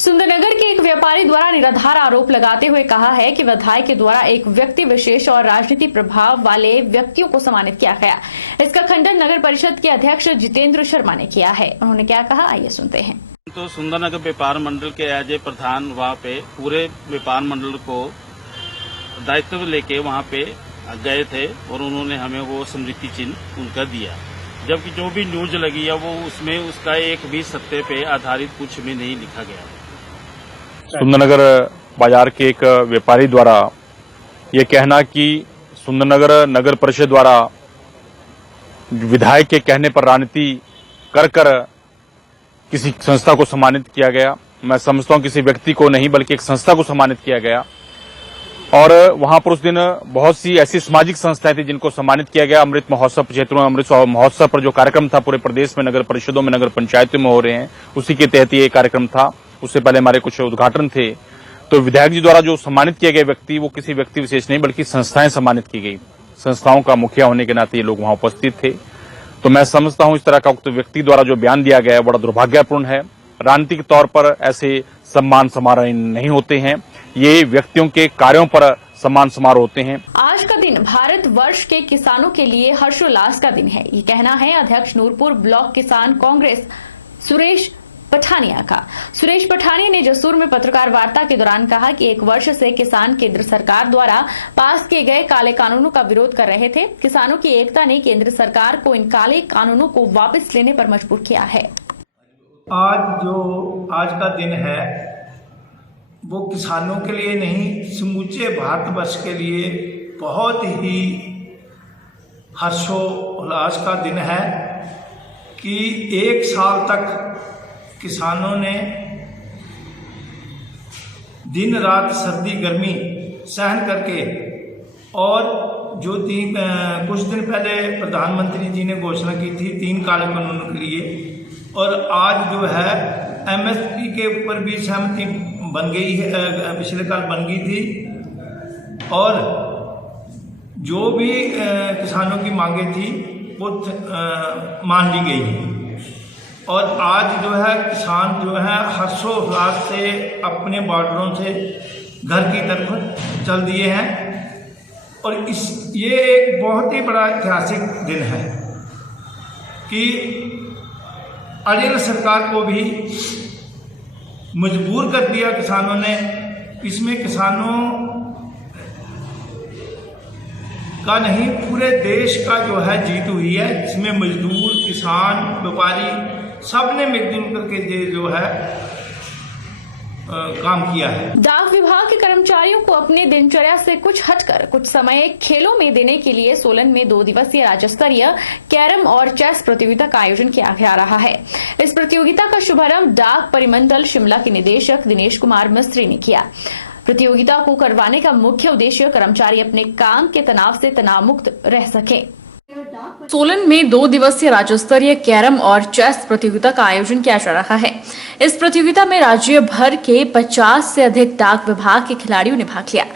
सुंदरनगर के एक व्यापारी द्वारा निराधार आरोप लगाते हुए कहा है कि विधायक के द्वारा एक व्यक्ति विशेष और राजनीति प्रभाव वाले व्यक्तियों को सम्मानित किया गया। इसका खंडन नगर परिषद के अध्यक्ष जितेंद्र शर्मा ने किया है। उन्होंने क्या कहा, आइए सुनते हैं। तो सुंदरनगर व्यापार मंडल के एज ए प्रधान वहाँ पे पूरे व्यापार मंडल को दायित्व लेके वहाँ पे गए थे और उन्होंने हमें वो स्मृति चिन्ह उनका दिया, जबकि जो भी न्यूज लगी है वो उसमें उसका एक भी सत्य पे आधारित कुछ भी नहीं लिखा गया। सुंदरनगर बाजार के एक व्यापारी द्वारा ये कहना कि सुंदरनगर नगर परिषद द्वारा विधायक के कहने पर राजनीति कर किसी संस्था को सम्मानित किया गया। मैं समझता हूं किसी व्यक्ति को नहीं बल्कि एक संस्था को सम्मानित किया गया और वहां पर उस दिन बहुत सी ऐसी सामाजिक संस्थाएं थी जिनको सम्मानित किया गया। अमृत महोत्सव, 75वां अमृत महोत्सव पर जो कार्यक्रम था पूरे प्रदेश में नगर परिषदों में, नगर पंचायतों में हो रहे हैं, उसी के तहत ये कार्यक्रम था। उससे पहले हमारे कुछ उद्घाटन थे। तो विधायक जी द्वारा जो सम्मानित किए गए व्यक्ति, वो किसी व्यक्ति विशेष नहीं बल्कि संस्थाएं सम्मानित की गई। संस्थाओं का मुखिया होने के नाते ये लोग वहां उपस्थित थे। तो मैं समझता हूं इस तरह का व्यक्ति द्वारा जो बयान दिया गया है बड़ा दुर्भाग्यपूर्ण है। राजनीतिक तौर पर ऐसे सम्मान समारोह नहीं होते हैं, ये व्यक्तियों के कार्यों पर सम्मान समारोह होते हैं। आज का दिन भारत वर्ष के किसानों के लिए हर्षोल्लास का दिन है, ये कहना है अध्यक्ष नूरपुर ब्लॉक किसान कांग्रेस सुरेश पठानिया का। सुरेश पठानिया ने जसूर में पत्रकार वार्ता के दौरान कहा कि एक वर्ष से किसान केंद्र सरकार द्वारा पास किए गए काले कानूनों का विरोध कर रहे थे। किसानों की एकता ने केंद्र सरकार को इन काले कानूनों को वापस लेने पर मजबूर किया है। आज का दिन है वो किसानों के लिए नहीं, समूचे भारतवर्ष के लिए बहुत ही हर्षोल्लास का दिन है कि एक साल तक किसानों ने दिन रात सर्दी गर्मी सहन करके और जो कुछ दिन पहले प्रधानमंत्री जी ने घोषणा की थी 3 काले कानूनों के लिए, और आज जो है एमएसपी के ऊपर भी सहमति बन गई है, पिछले साल बन गई थी, और जो भी किसानों की मांगे थी वो मान ली गई। और आज जो है किसान जो है हर्षोल्लास से अपने बॉर्डरों से घर की तरफ चल दिए हैं। और ये एक बहुत ही बड़ा ऐतिहासिक दिन है कि अड़ियल सरकार को भी मजबूर कर दिया किसानों ने। इसमें किसानों का नहीं, पूरे देश का जो है जीत हुई है, जिसमें मजदूर, किसान, व्यापारी सब ने मिलजुल करके जो है काम किया है। डाक विभाग के कर्मचारियों को अपने दिनचर्या से कुछ हटकर कुछ समय खेलों में देने के लिए सोलन में 2 दिवसीय राज्य स्तरीय कैरम और चेस प्रतियोगिता का आयोजन किया जा रहा है। इस प्रतियोगिता का शुभारंभ डाक परिमंडल शिमला के निदेशक दिनेश कुमार मिस्त्री ने किया। प्रतियोगिता को करवाने का मुख्य उद्देश्य कर्मचारी अपने काम के तनाव से तनाव मुक्त रह सके। सोलन में 2 दिवसीय राज्य स्तरीय कैरम और चेस प्रतियोगिता का आयोजन किया जा रहा है। इस प्रतियोगिता में राज्य भर के 50 से अधिक डाक विभाग के खिलाड़ियों ने भाग लिया।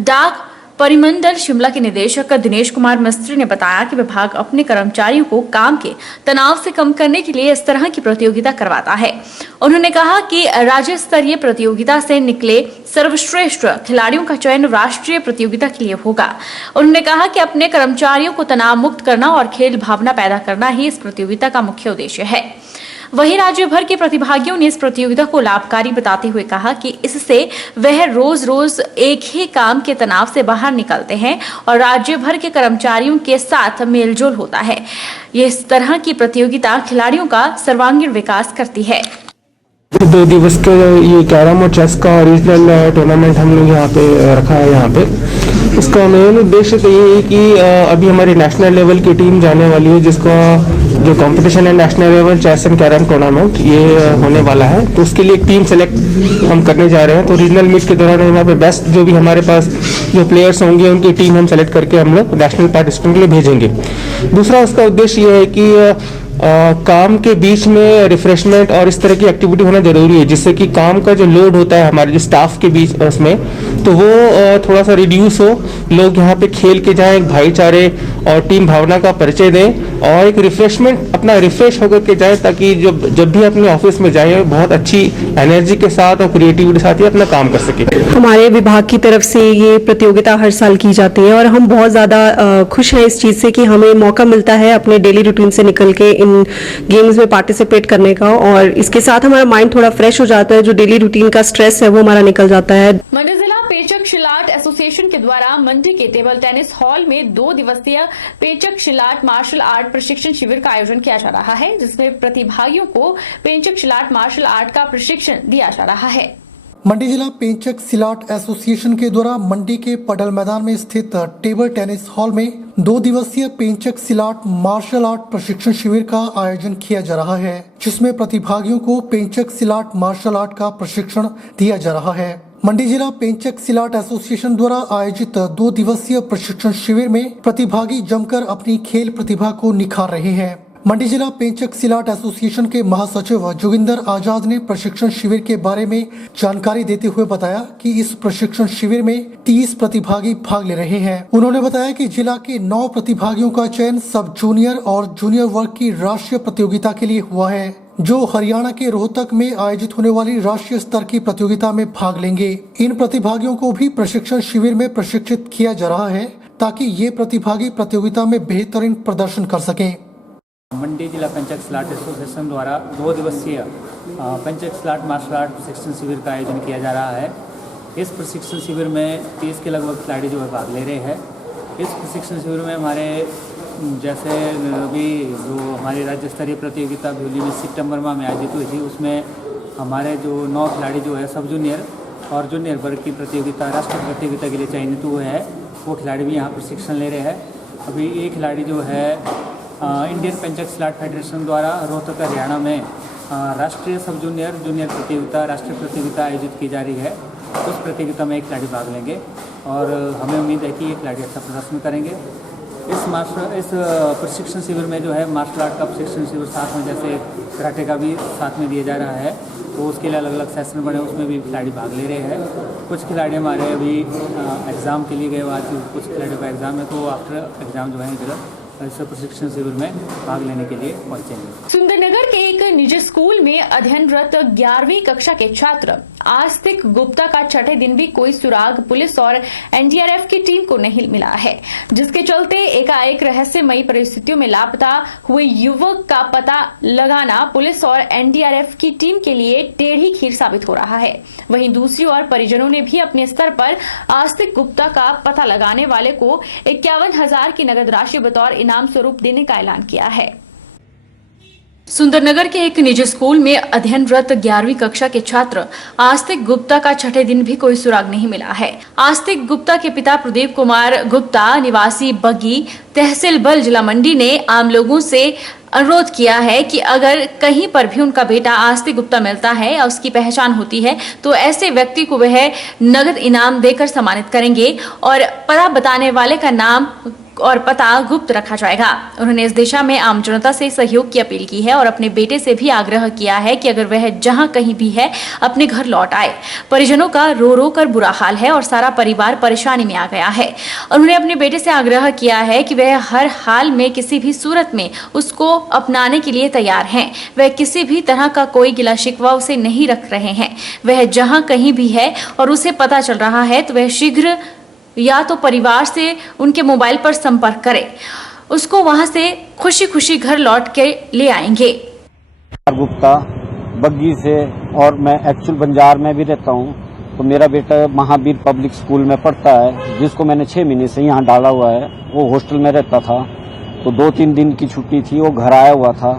डाक परिमंडल शिमला के निदेशक दिनेश कुमार मिस्त्री ने बताया कि विभाग अपने कर्मचारियों को काम के तनाव से कम करने के लिए इस तरह की प्रतियोगिता करवाता है। उन्होंने कहा कि राज्य स्तरीय प्रतियोगिता से निकले सर्वश्रेष्ठ खिलाड़ियों का चयन राष्ट्रीय प्रतियोगिता के लिए होगा। उन्होंने कहा कि अपने कर्मचारियों को तनाव मुक्त करना और खेल भावना पैदा करना ही इस प्रतियोगिता का मुख्य उद्देश्य है। वहीं राज्य भर के प्रतिभागियों ने इस प्रतियोगिता को लाभकारी बताते हुए कहा कि इससे वह रोज रोज एक ही काम के तनाव से बाहर निकलते हैं और राज्य भर के कर्मचारियों के साथ मेलजोल होता है। ये इस तरह की प्रतियोगिता खिलाड़ियों का सर्वांगीण विकास करती है। 2 दिवस के ये कैरम और चेस का रीजनल टूर्नामेंट हम लोग यहाँ पे रखा है। यहाँ पे इसका मेन उद्देश्य तो ये है कि अभी हमारी नेशनल लेवल की टीम जाने वाली है, जिसका जो कंपटीशन है national level chess and carrom tournament, ये होने वाला है। तो उसके लिए एक टीम सेलेक्ट हम करने जा रहे हैं। तो रीजनल मीट के दौरान यहाँ पे बेस्ट जो भी हमारे पास जो प्लेयर्स होंगे उनकी टीम हम सेलेक्ट करके हम लोग नेशनल पार्टिसिपेंट के लिए भेजेंगे। दूसरा उसका उद्देश्य ये है कि काम के बीच में रिफ्रेशमेंट और इस तरह की एक्टिविटी होना जरूरी है, जिससे कि काम का जो लोड होता है हमारे जो स्टाफ के बीच उसमें, तो वो थोड़ा सा रिड्यूस हो। लोग यहाँ पे खेल के जाएं, एक भाईचारे और टीम भावना का परिचय दें और एक रिफ्रेशमेंट अपना रिफ्रेश होकर के जाए, ताकि जब भी अपने ऑफिस में जाए बहुत अच्छी एनर्जी के साथ और क्रिएटिविटी के साथ ही अपना काम कर सके। हमारे विभाग की तरफ से ये प्रतियोगिता हर साल की जाती है और हम बहुत ज़्यादा खुश हैं इस चीज़ से कि हमें मौका मिलता है अपने डेली रूटीन से निकल के इन गेम्स में पार्टिसिपेट करने का, और इसके साथ हमारा माइंड थोड़ा फ्रेश हो जाता है। जो डेली रूटीन का स्ट्रेस है वो हमारा निकल जाता है। मंडी जिला पेचक शिलाट एसोसिएशन के द्वारा मंडी के टेबल टेनिस हॉल में 2 दिवसीय पेचक शिलाट मार्शल आर्ट प्रशिक्षण शिविर का आयोजन किया जा रहा है, जिसमें प्रतिभागियों को पेचक शिलाट मार्शल आर्ट का प्रशिक्षण दिया जा रहा है। मंडी जिला पेंचक सिलाट एसोसिएशन के द्वारा मंडी के पडल मैदान में स्थित टेबल टेनिस हॉल में 2 दिवसीय पेंचक सिलाट मार्शल आर्ट प्रशिक्षण शिविर का आयोजन किया जा रहा है, जिसमें प्रतिभागियों को पेंचक सिलाट मार्शल आर्ट का प्रशिक्षण दिया जा रहा है। मंडी जिला पेंचक सिलाट एसोसिएशन द्वारा आयोजित 2 दिवसीय प्रशिक्षण शिविर में प्रतिभागी जमकर अपनी खेल प्रतिभा को निखार रहे हैं। मंडी जिला पेंचक सिलाट एसोसिएशन के महासचिव जोगिंदर आजाद ने प्रशिक्षण शिविर के बारे में जानकारी देते हुए बताया कि इस प्रशिक्षण शिविर में 30 प्रतिभागी भाग ले रहे हैं। उन्होंने बताया कि जिला के 9 प्रतिभागियों का चयन सब जूनियर और जूनियर वर्ग की राष्ट्रीय प्रतियोगिता के लिए हुआ है, जो हरियाणा के रोहतक में आयोजित होने वाली राष्ट्रीय स्तर की प्रतियोगिता में भाग लेंगे। इन प्रतिभागियों को भी प्रशिक्षण शिविर में प्रशिक्षित किया जा रहा है, ताकि ये प्रतिभागी प्रतियोगिता में बेहतरीन प्रदर्शन कर सकें। मंडी जिला पेंचक सिलाट एसोसिएशन द्वारा 2 दिवसीय पेंचक सिलाट मार्शल आर्ट प्रशिक्षण शिविर का आयोजन किया जा रहा है। इस प्रशिक्षण शिविर में 30 के लगभग खिलाड़ी जो है भाग ले रहे हैं। इस प्रशिक्षण शिविर में हमारे जैसे अभी जो हमारी राज्य स्तरीय प्रतियोगिता भ्यूली में सितंबर माह में आयोजित हुई थी, उसमें हमारे जो 9 खिलाड़ी जो है सब जूनियर और जूनियर वर्ग की प्रतियोगिता राष्ट्रीय प्रतियोगिता के लिए चयनित हुए हैं, वो खिलाड़ी भी यहाँ प्रशिक्षण ले रहे हैं। अभी एक खिलाड़ी जो है इंडियन पेंचक सिलाट फेडरेशन द्वारा रोहतक हरियाणा में राष्ट्रीय सब जूनियर जूनियर प्रतियोगिता राष्ट्रीय प्रतियोगिता आयोजित की जा रही है। उस प्रतियोगिता में एक खिलाड़ी भाग लेंगे और हमें उम्मीद है कि ये खिलाड़ी अच्छा प्रदर्शन करेंगे। इस प्रशिक्षण शिविर में जो है मार्शल आर्ट का प्रशिक्षण शिविर साथ में जैसे कराटे का भी साथ में दिया जा रहा है, तो उसके लिए अलग अलग सेशन बने, उसमें भी खिलाड़ी भाग ले रहे हैं। कुछ खिलाड़ी हमारे अभी एग्ज़ाम के लिए गए, आज कुछ खिलाड़ियों का एग्ज़ाम है, तो आफ्टर एग्ज़ाम जो है इधर प्रशिक्षण शिविर में भाग लेने के लिए पहुंचेंगे। सुंदरनगर के एक निजी स्कूल में अध्ययनरत 11वीं कक्षा के छात्र आस्तिक गुप्ता का छठे दिन भी कोई सुराग पुलिस और एनडीआरएफ की टीम को नहीं मिला है, जिसके चलते एकाएक रहस्यमयी परिस्थितियों में लापता हुए युवक का पता लगाना पुलिस और एनडीआरएफ की टीम के लिए टेढ़ी खीर साबित हो रहा है। वहीं दूसरी ओर परिजनों ने भी अपने स्तर पर आस्तिक गुप्ता का पता लगाने वाले को 51,000 की नगद राशि बतौर इनाम स्वरूप देने का ऐलान किया है। सुंदरनगर के एक निजी स्कूल में अध्ययनरत 11वीं कक्षा के छात्र आस्तिक गुप्ता का छठे दिन भी कोई सुराग नहीं मिला है। आस्तिक गुप्ता के पिता प्रदीप कुमार गुप्ता निवासी बग्गी तहसील बल जिला मंडी ने आम लोगों से अनुरोध किया है कि अगर कहीं पर भी उनका बेटा आस्तिक गुप्ता मिलता है या उसकी पहचान होती है तो ऐसे व्यक्ति को वह नगद इनाम देकर सम्मानित करेंगे और पता बताने वाले का नाम और पता गुप्त रखा जाएगा। उन्होंने इस दिशा में आम जनता से सहयोग की अपील की है और अपने बेटे से भी आग्रह किया है कि अगर वह जहां कहीं भी है अपने घर लौट आए। परिजनों का रो रो कर बुरा हाल है और सारा परिवार परेशानी में आ गया है। उन्होंने अपने बेटे से आग्रह किया है कि वह हर हाल में किसी भी सूरत में उसको अपनाने के लिए तैयार हैं। वह किसी भी तरह का कोई गिला शिकवा उसे नहीं रख रहे हैं। वह जहां कहीं भी है और उसे पता चल रहा है तो वह शीघ्र या तो परिवार से उनके मोबाइल पर संपर्क करें, उसको वहां से खुशी खुशी घर लौट के ले आएंगे। गुप्ता बग्गी से, और मैं एक्चुअल बंजार में भी रहता हूं। तो मेरा बेटा महावीर पब्लिक स्कूल में पढ़ता है, जिसको मैंने 6 महीने से यहाँ डाला हुआ है। वो हॉस्टल में रहता था, तो 2-3 दिन की छुट्टी थी, वो घर आया हुआ था।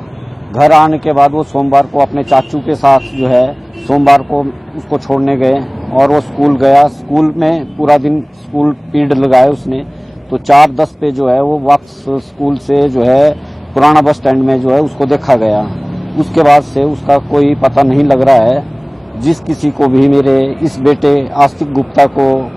घर आने के बाद वो सोमवार को अपने चाचू के साथ जो है सोमवार को उसको छोड़ने गए और वो स्कूल गया। स्कूल में पूरा दिन स्कूल पीरियड लगाए उसने, तो 4:10 पे जो है वो वापस स्कूल से जो है पुराना बस स्टैंड में जो है उसको देखा गया। उसके बाद से उसका कोई पता नहीं लग रहा है। जिस किसी को भी मेरे इस बेटे आस्तिक गुप्ता को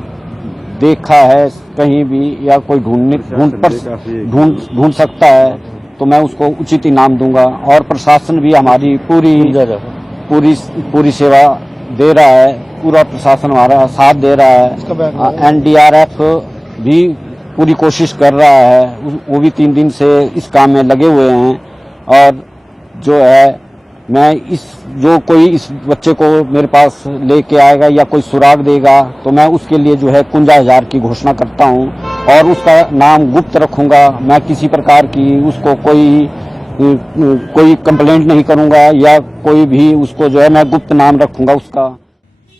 देखा है कहीं भी या कोई ढूंढ सकता है तो मैं उसको उचित इनाम दूंगा। और प्रशासन भी हमारी पूरी सेवा दे रहा है, पूरा प्रशासन हमारा साथ दे रहा है। NDRF भी पूरी कोशिश कर रहा है, वो भी 3 दिन से इस काम में लगे हुए हैं। और जो है मैं जो कोई इस बच्चे को मेरे पास लेके आएगा या कोई सुराग देगा तो मैं उसके लिए जो है 51,000 की घोषणा करता हूं और उसका नाम गुप्त रखूंगा। मैं किसी प्रकार की उसको कोई कंप्लेंट नहीं करूंगा या कोई भी उसको जो है मैं गुप्त नाम रखूंगा उसका।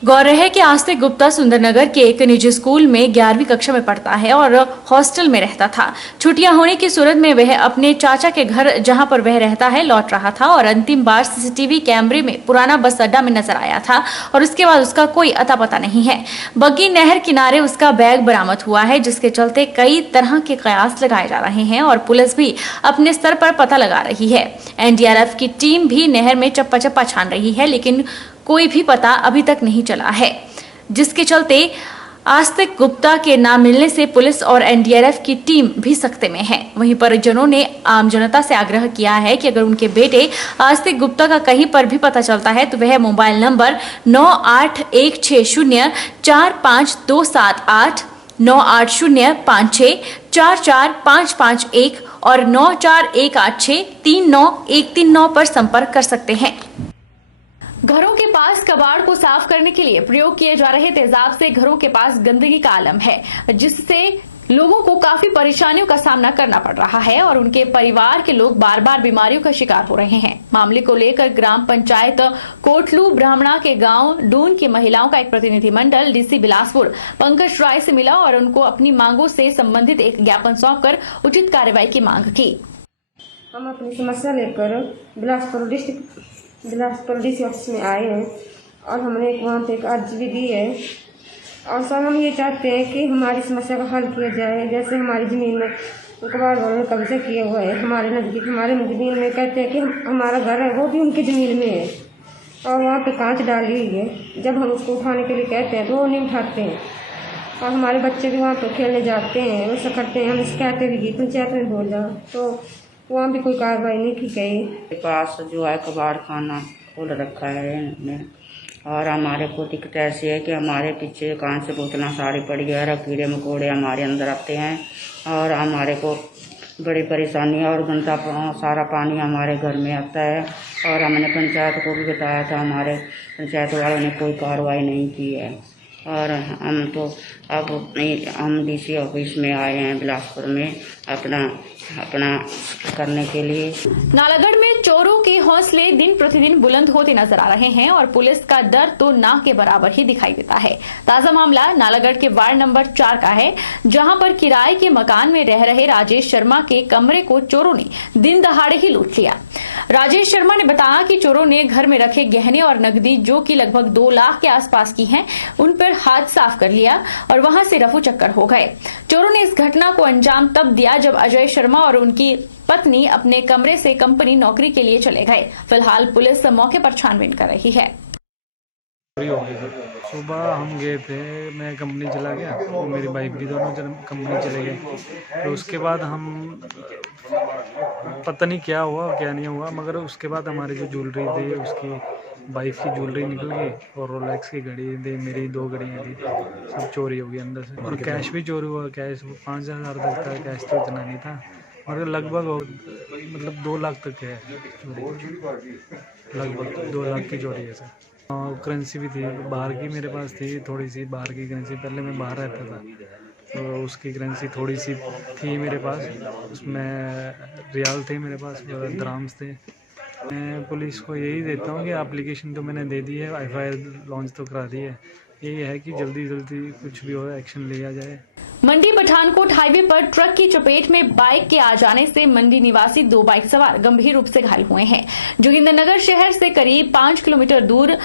गौर है कि आस्तिक गुप्ता सुंदरनगर के एक निजी स्कूल में 11वीं कक्षा में पढ़ता है और हॉस्टल में रहता था। छुट्टियां होने की सूरत में वह अपने चाचा के घर जहां पर वह रहता है लौट रहा था और अंतिम बार सीसीटीवी कैमरे में पुराना बस अड्डा में नजर आया था और उसके बाद उसका कोई अता पता नहीं है। बग्गी नहर किनारे उसका बैग बरामद हुआ है, जिसके चलते कई तरह के कयास लगाए जा रहे हैं और पुलिस भी अपने स्तर पर पता लगा रही है। NDRF की टीम भी नहर में चप्पा चप्पा छान रही है, लेकिन कोई भी पता अभी तक नहीं चला है, जिसके चलते आस्तिक गुप्ता के नाम मिलने से पुलिस और NDRF की टीम भी सख्ते में है। वहीं परिजनों ने आम जनता से आग्रह किया है कि अगर उनके बेटे आस्तिक गुप्ता का कहीं पर भी पता चलता है तो वह मोबाइल नंबर 9816045278, 9805644551 और 9418639139 पर संपर्क कर सकते हैं। घरों के पास कबाड़ को साफ करने के लिए प्रयोग किए जा रहे तेजाब से घरों के पास गंदगी का आलम है, जिससे लोगों को काफी परेशानियों का सामना करना पड़ रहा है और उनके परिवार के लोग बार बार बीमारियों का शिकार हो रहे हैं। मामले को लेकर ग्राम पंचायत कोटलू ब्राह्मणा के गांव डून की महिलाओं का एक प्रतिनिधिमंडल DC बिलासपुर पंकज राय से मिला और उनको अपनी मांगों से संबंधित एक ज्ञापन सौंपकर उचित कार्रवाई की मांग की। हम अपनी समस्या लेकर बिलासपुर DC ऑफिस में आए हैं और हमने वहाँ पे एक अर्जी भी दी है और सर हम ये चाहते हैं कि हमारी समस्या का हल किया जाए। जैसे हमारी ज़मीन में कबाड़ वालों ने कब्जा किया हुआ है, हमारे नज़दीक हमारे ज़मीन में कहते हैं कि हमारा घर है वो भी उनकी ज़मीन में है और वहाँ पे कांच डाली हुई है। जब हम उसको उठाने के लिए कहते हैं तो वो नहीं उठाते हैं और हमारे बच्चे भी वहाँ पर खेलने जाते हैं, वैसा करते हैं। हम इस कहते भी कि पंचायत में बोला तो वहाँ भी कोई कार्रवाई नहीं की गई। पास जो है कबाड़ खाना खोल रखा है इन्होंने और हमारे को दिक्कत ऐसी है कि हमारे पीछे कांच से बोतलें सारी पड़ी है, कीड़े मकोड़े हमारे अंदर आते हैं और हमारे को बड़ी परेशानी है और गंदा सारा पानी हमारे घर में आता है और हमने पंचायत को भी बताया था, हमारे पंचायत वालों ने कोई कार्रवाई नहीं की है और हम तो अब हम DC ऑफिस में आए हैं बिलासपुर में अपना करने के लिए। नालागढ़ में चोरों के हौसले दिन प्रतिदिन बुलंद होते नजर आ रहे हैं और पुलिस का डर तो ना के बराबर ही दिखाई देता है। ताजा मामला नालागढ़ के वार्ड नंबर 4 का है, जहां पर किराए के मकान में रह रहे राजेश शर्मा के कमरे को चोरों ने दिन दहाड़े ही लूट लिया। राजेश शर्मा ने बताया कि चोरों ने घर में रखे गहने और नकदी जो कि लगभग 2 लाख के आसपास की हैं, उन पर हाथ साफ कर लिया और वहां से रफू चक्कर हो गए। चोरों ने इस घटना को अंजाम तब दिया जब अजय शर्मा और उनकी पत्नी अपने कमरे से कंपनी नौकरी के लिए चले गए। फिलहाल पुलिस मौके पर छानबीन कर रही है। सुबह हम गए थे, मैं कंपनी चला गया और मेरी वाइफ भी दोनों कंपनी चले गए। तो उसके बाद हम पता नहीं क्या हुआ क्या नहीं हुआ, मगर उसके बाद हमारी जो ज्वेलरी थी उसकी वाइफ की ज्वेलरी निकल गई और रोलेक्स की घड़ी थी, मेरी 2 घड़ियाँ थी, सब चोरी हो गई अंदर से और कैश भी चोरी हुआ। कैश 5,000 तक था, कैश तो इतना नहीं था मगर लगभग मतलब 2 लाख तक है चोरी, लगभग 2 लाख की चोरी है सर। करेंसी भी थी बाहर की मेरे पास थी, थोड़ी सी बाहर की करेंसी, पहले मैं बाहर रहता था तो उसकी करेंसी थोड़ी सी थी मेरे पास, उसमें रियाल थे मेरे पास, द्राम्स थे। मैं पुलिस को यही देता हूँ कि एप्लीकेशन तो मैंने दे दी है, FIR लॉन्च तो करा दी है, यही है कि जल्दी जल्दी कुछ भी हो एक्शन लिया जाए। मंडी पठानकोट हाईवे पर ट्रक की चपेट में बाइक के आ जाने से मंडी निवासी 2 बाइक सवार गंभीर रूप से घायल हुए हैं। जोगिंदरनगर शहर से करीब 5 किलोमीटर दूर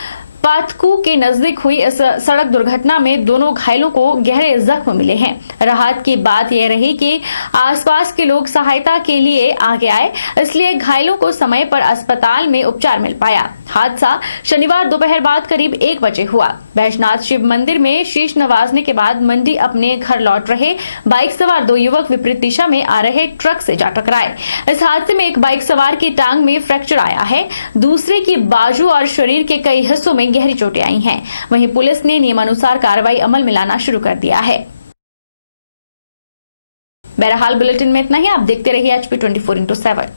पातकू के नजदीक हुई इस सड़क दुर्घटना में दोनों घायलों को गहरे जख्म मिले हैं। राहत की बात यह रही कि आसपास के लोग सहायता के लिए आगे आए, इसलिए घायलों को समय पर अस्पताल में उपचार मिल पाया। हादसा शनिवार दोपहर बाद करीब 1 बजे हुआ। बैजनाथ शिव मंदिर में शीश नवाजने के बाद मंडी अपने घर लौट रहे बाइक सवार 2 युवक विपरीत दिशा में आ रहे ट्रक से जा टकराए। इस हादसे में एक बाइक सवार की टांग में फ्रैक्चर आया है, दूसरे की बाजू और शरीर के कई हिस्सों में गहरी चोटें आई हैं। वहीं पुलिस ने नियमानुसार कार्रवाई अमल में लाना शुरू कर दिया है। बहरहाल बुलेटिन में इतना ही। आप देखते रहिए HP 24/7।